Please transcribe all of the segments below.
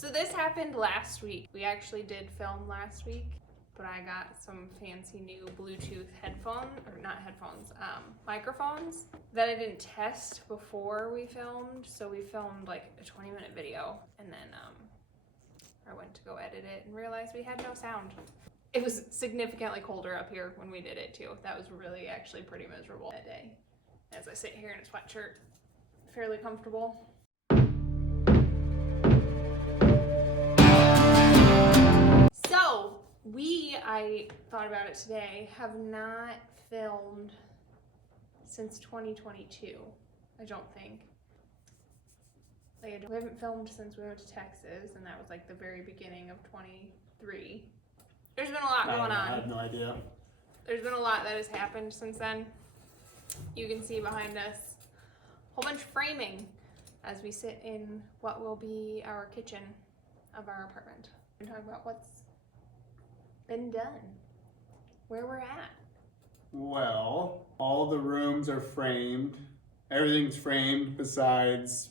So this happened last week. We actually did film last week, but I got some fancy new Bluetooth microphones that I didn't test before we filmed. So we filmed like a 20-minute video, and then I went to go edit it and realized we had no sound. It was significantly colder up here when we did it too. That was really actually pretty miserable that day. As I sit here in a sweatshirt, fairly comfortable. So I thought about it today, have not filmed since 2022, I don't think. Like, we haven't filmed since we went to Texas, and that was like the very beginning of 23. There's been a lot going on. I have no idea. There's been a lot that has happened since then. You can see behind us a whole bunch of framing as we sit in what will be our kitchen of our apartment. We're talking about what's been done, where we're at. Well, all the rooms are framed. Everything's framed besides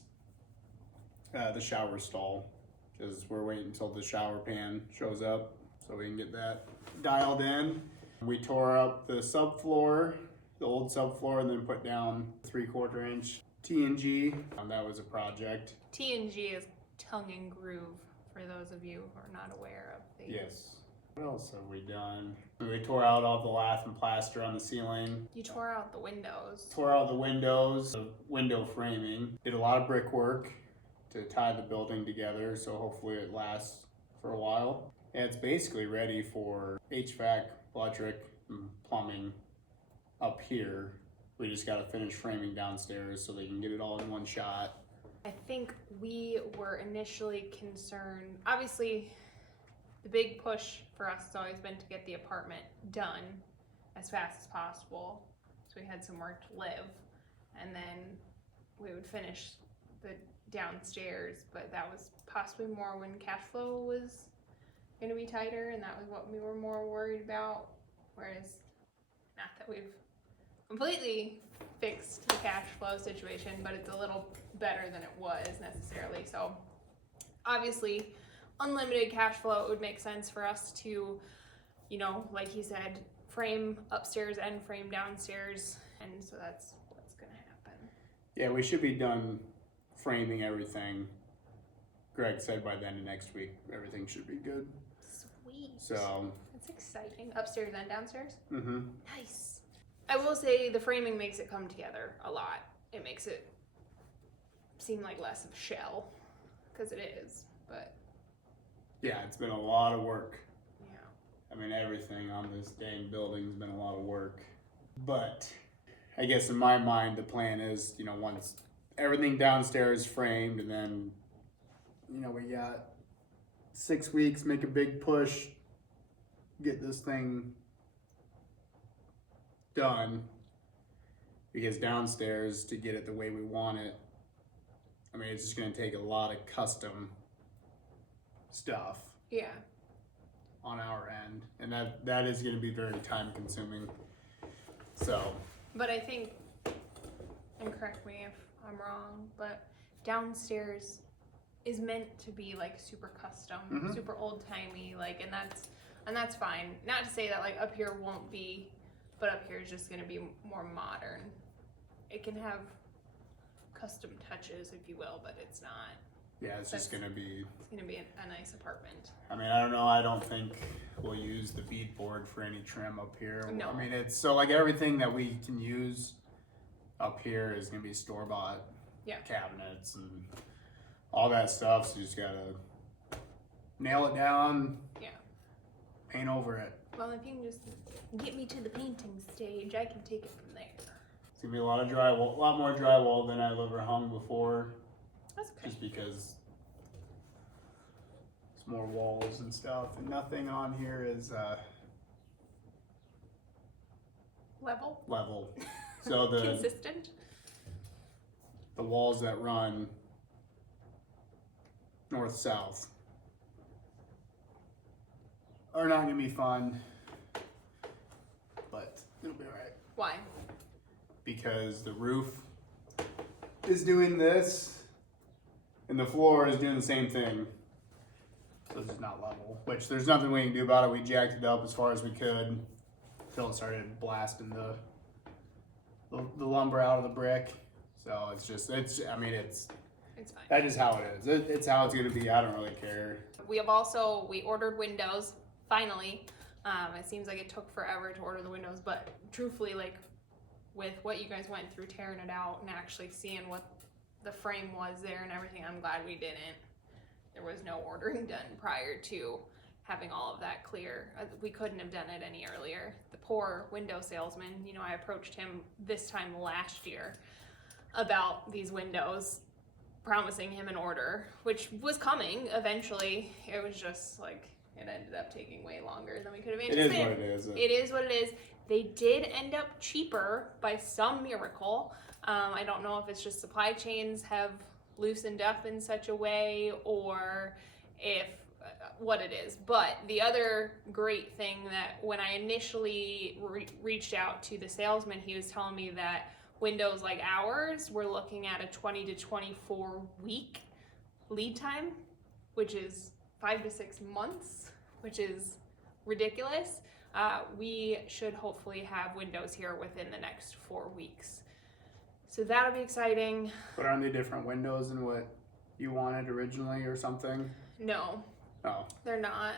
the shower stall, because we're waiting until the shower pan shows up so we can get that dialed in. We tore up the subfloor, the old subfloor, and then put down 3/4 inch TNG. That was a project. TNG is tongue and groove, for those of you who are not aware of the... Yes. What else have we done? We tore out all the lath and plaster on the ceiling. You tore out the windows. Tore out the windows, the window framing. Did a lot of brickwork to tie the building together, so hopefully it lasts for a while. And it's basically ready for HVAC, electric, and plumbing up here. We just gotta finish framing downstairs so they can get it all in one shot. I think we were initially concerned, obviously the big push for us has always been to get the apartment done as fast as possible, so we had somewhere to live, and then we would finish the downstairs, but that was possibly more when cash flow was going to be tighter, and that was what we were more worried about. Whereas, not that we've completely fixed the cash flow situation, but it's a little better than it was necessarily. So obviously unlimited cash flow, it would make sense for us to, you know, like he said, frame upstairs and frame downstairs, and so that's what's gonna happen. Yeah, we should be done framing everything. Greg said by the end of next week everything should be good. Sweet. So that's exciting. Upstairs and downstairs? Mm-hmm. Nice. I will say the framing makes it come together a lot. It makes it seem like less of a shell, because it is, but yeah, it's been a lot of work. yeah. I mean, everything on this dang building's been a lot of work. But I guess in my mind, the plan is, you know, once everything downstairs is framed, and then, you know, we got 6 weeks, make a big push, get this thing done. Because downstairs, to get it the way we want it, I mean, it's just gonna take a lot of custom stuff. Yeah. On our end, and that is going to be very time consuming. So, but I think, and correct me if I'm wrong, but downstairs is meant to be like super custom, super old timey, like, and that's fine. Not to say that like up here won't be, but up here is just going to be more modern. It can have custom touches, if you will, but it's not. Yeah, it's just gonna be. It's gonna be a nice apartment. I mean, I don't know. I don't think we'll use the beadboard for any trim up here. No. I mean, it's so like everything that we can use up here is gonna be store-bought cabinets and all that stuff. So you just gotta nail it down. Yeah. Paint over it. Well, if you can just get me to the painting stage, I can take it from there. It's gonna be a lot of drywall, a lot more drywall than I've ever hung before. That's okay. Just because it's more walls and stuff, and nothing on here is level. So the consistent. The walls that run north-south are not gonna be fun, but it'll be alright. Why? Because the roof is doing this, and the floor is doing the same thing. So it's just not level, which there's nothing we can do about it. We jacked it up as far as we could until it started blasting the lumber out of the brick. So it's fine. that's just how it is. It's how it's gonna be. I don't really care. We ordered windows, finally. It seems like it took forever to order the windows, but truthfully, like, with what you guys went through tearing it out and actually seeing what the frame was there and everything, I'm glad we didn't. There was no ordering done prior to having all of that clear. We couldn't have done it any earlier. The poor window salesman, you know, I approached him this time last year about these windows, promising him an order, which was coming eventually. It was just like, it ended up taking way longer than we could have anticipated. It is what it is. It is what it is. They did end up cheaper by some miracle. I don't know if it's just supply chains have loosened up in such a way or if what it is. But the other great thing that when I initially reached out to the salesman, he was telling me that windows like ours, we're looking at a 20 to 24 week lead time, which is 5 to 6 months, which is ridiculous. We should hopefully have windows here within the next 4 weeks. So that'll be exciting. But aren't they different windows than what you wanted originally or something? No, Oh, they're not.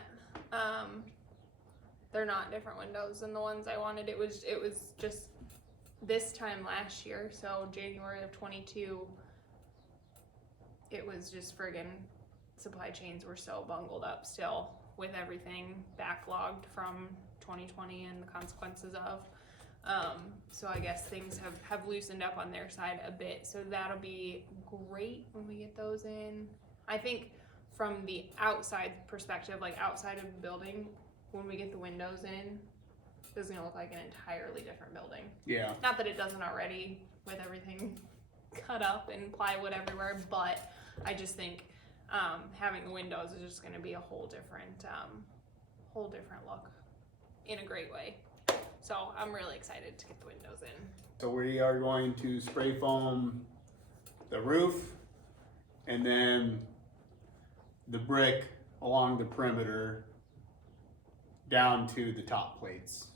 They're not different windows than the ones I wanted. It was just this time last year, so January of 22, it was just friggin' supply chains were so bungled up still with everything backlogged from 2020 and the consequences of. So I guess things have loosened up on their side a bit. So that'll be great when we get those in. I think from the outside perspective, like outside of the building, when we get the windows in, it's gonna look like an entirely different building. yeah. Not that it doesn't already with everything cut up and plywood everywhere, but I just think having the windows is just gonna be a whole different look in a great way. So I'm really excited to get the windows in. So we are going to spray foam the roof and then the brick along the perimeter down to the top plates,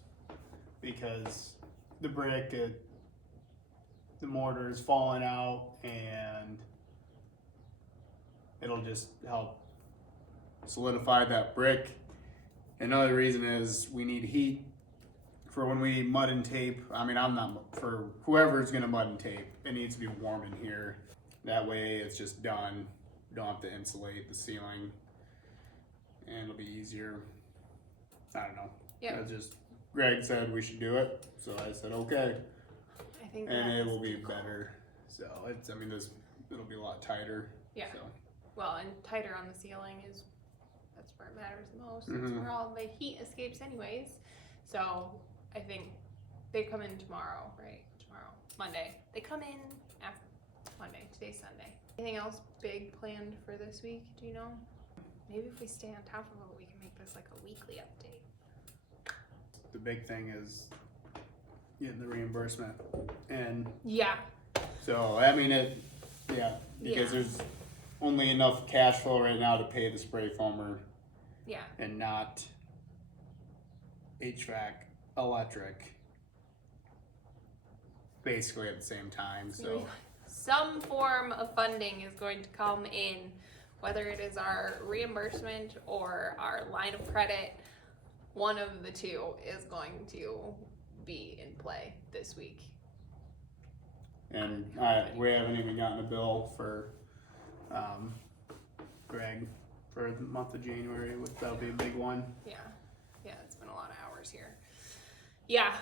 because the brick, the mortar is falling out and it'll just help solidify that brick. Another reason is we need heat for when we mud and tape. I mean, I'm not, for whoever's gonna mud and tape, it needs to be warm in here. That way it's just done. You don't have to insulate the ceiling and it'll be easier. I don't know. Yeah. That's just, Greg said we should do it, so I said okay. I think And it that's will be cool. better. So it's, I mean, it'll be a lot tighter. Yeah. So. Well, and tighter on the ceiling that's where it matters the most. That's Mhm. where all the heat escapes anyways. So I think they come in tomorrow, right? Monday. They come in after Monday. Today's Sunday. Anything else big planned for this week? Do you know? Maybe if we stay on top of it, we can make this like a weekly update. The big thing is getting the reimbursement. And Yeah. so, I mean, because Yeah. there's only enough cash flow right now to pay the spray foamer Yeah. and not HVAC, electric, basically at the same time. So, Some form of funding is going to come in, whether it is our reimbursement or our line of credit. One of the two is going to be in play this week. and we haven't even gotten a bill for Greg for the month of January, which that'll be a big one. Yeah, it's been a lot of hours here. Yeah,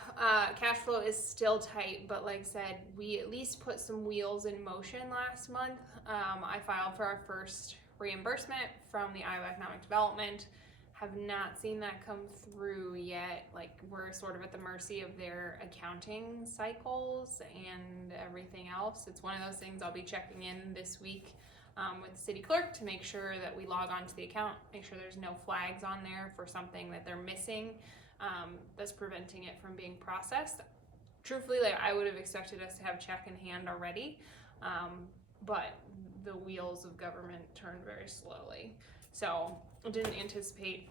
cash flow is still tight, but like I said, we at least put some wheels in motion last month. I filed for our first reimbursement from the Iowa Economic Development. Have not seen that come through yet. Like, we're sort of at the mercy of their accounting cycles and everything else. It's one of those things I'll be checking in this week with the city clerk to make sure that we log on to the account, make sure there's no flags on there for something that they're missing that's preventing it from being processed. Truthfully, like, I would have expected us to have check in hand already, but the wheels of government turn very slowly. So I didn't anticipate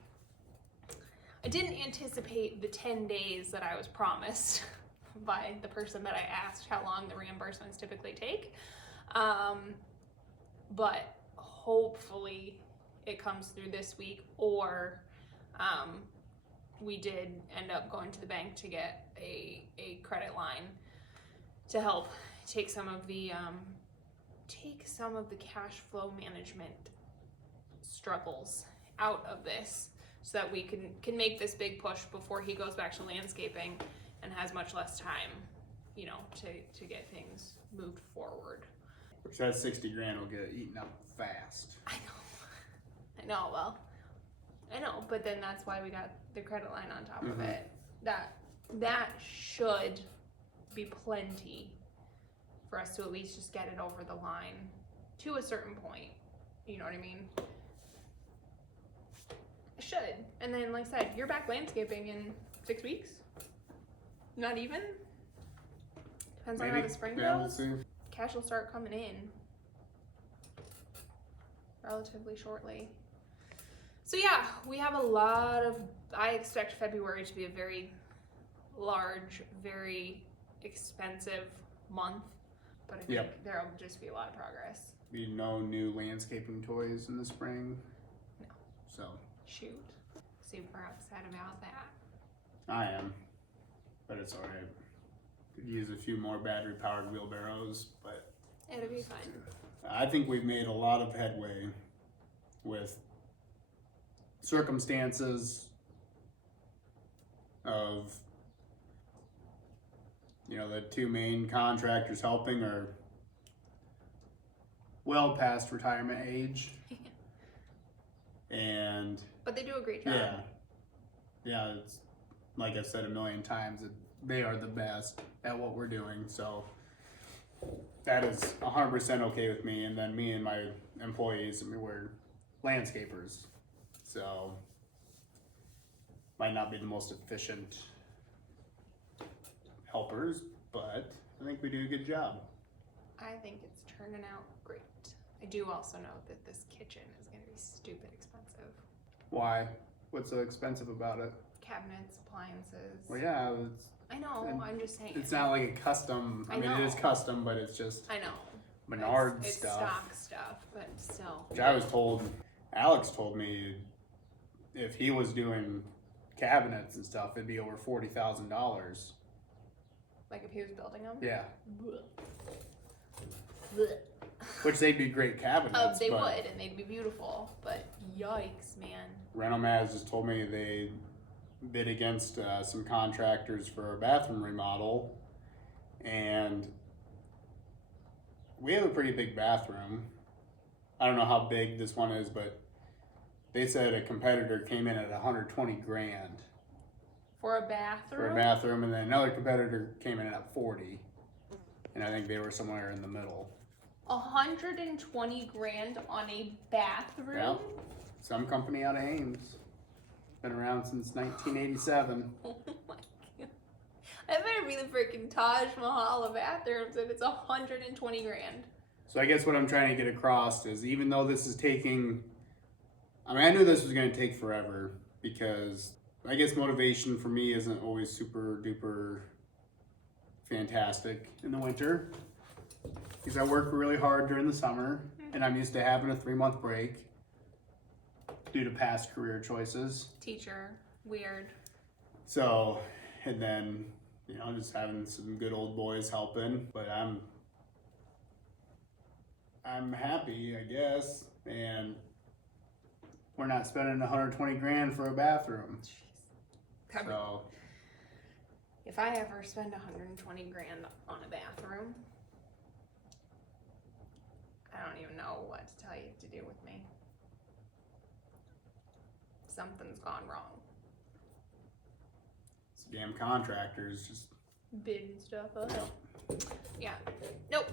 the 10 days that I was promised by the person that I asked how long the reimbursements typically take. But hopefully it comes through this week, or we did end up going to the bank to get a credit line to help take some of the cash flow management struggles out of this, so that we can make this big push before he goes back to landscaping and has much less time, you know, to get things moved forward. Which that 60 grand will get eaten up fast. I know, but then that's why we got the credit line on top of it. That should be plenty for us to at least just get it over the line to a certain point. You know what I mean? It should. And then, like I said, you're back landscaping in 6 weeks? Not even? Depends on how the spring Yeah, goes. we'll see. Cash will start coming in relatively shortly. So yeah, we have a lot of, I expect February to be a very large, very expensive month, but I think there'll just be a lot of progress. Be no new landscaping toys in the spring. No. So. Shoot. Super upset about that. I am, but it's alright. Could use a few more battery powered wheelbarrows, but It'll be fine. I think we've made a lot of headway with circumstances of, you know, the two main contractors helping are well past retirement age. And But they do a great job. Yeah, it's like I've said a million times, they are the best at what we're doing, so that is 100% okay with me. And then me and my employees, I mean, we're landscapers, so might not be the most efficient helpers, but I think we do a good job. I think it's turning out great. I do also know that this kitchen is going to be stupid expensive. Why? What's so expensive about it? Cabinets, appliances. Well, yeah, I know, I'm just saying. it's not like a custom. I mean, it is custom, but it's just I know. Menards it's stuff. Stock stuff, but still. Which I was told, Alex told me, if he was doing cabinets and stuff, it'd be over $40,000. Like if he was building them? Yeah. Blech. Which they'd be great cabinets. They but would, and they'd be beautiful, but yikes, man. Rental Maz just told me they bid against some contractors for a bathroom remodel, and we have a pretty big bathroom. I don't know how big this one is, but they said a competitor came in at 120 grand For a bathroom? for a bathroom, and then another competitor came in at 40, and I think they were somewhere in the middle. 120 grand on a bathroom? Yeah. Some company out of Ames. Been around since 1987. Oh my god. That better be the freaking Taj Mahal of bathrooms if it's 120 grand. So I guess what I'm trying to get across is, even though this is taking, I mean, I knew this was going to take forever, because I guess motivation for me isn't always super duper fantastic in the winter, because I work really hard during the summer, and I'm used to having a 3-month break due to past career choices. Teacher, weird. So, and then, you know, just having some good old boys helping, but I'm happy, I guess, and we're not spending 120 grand for a bathroom. Jeez. So, If I ever spend 120 grand on a bathroom, I don't even know what to tell you to do with me. Something's gone wrong. it's damn contractors just Bidding stuff up. Yeah. Nope.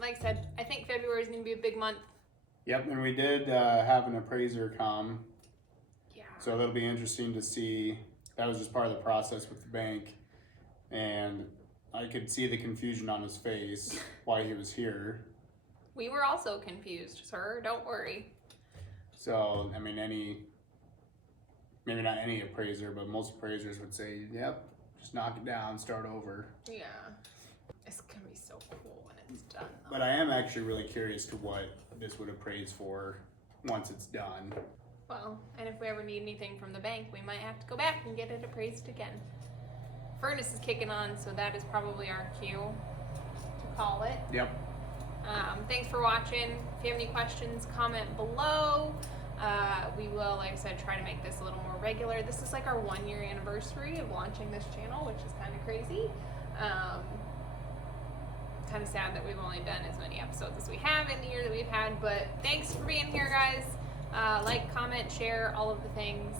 Like I said, I think February is going to be a big month. Yep, and we did have an appraiser come, Yeah. so that'll be interesting to see. That was just part of the process with the bank, and I could see the confusion on his face why he was here. We were also confused, sir. Don't worry. So, I mean, maybe not any appraiser, but most appraisers would say, yep, just knock it down, start over. Yeah. It's gonna be so cool when it's done, though. But I am actually really curious to what this would appraise for once it's done. Well, and if we ever need anything from the bank, we might have to go back and get it appraised again. Furnace is kicking on, so that is probably our cue to call it. Yep. Thanks for watching. If you have any questions, comment below. We will, like I said, try to make this a little more regular. This is like our 1-year anniversary of launching this channel, which is kind of crazy. Kind of sad that we've only done as many episodes as we have in the year that we've had, but thanks for being here, guys. Like, comment, share, all of the things.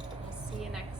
We'll see you next time.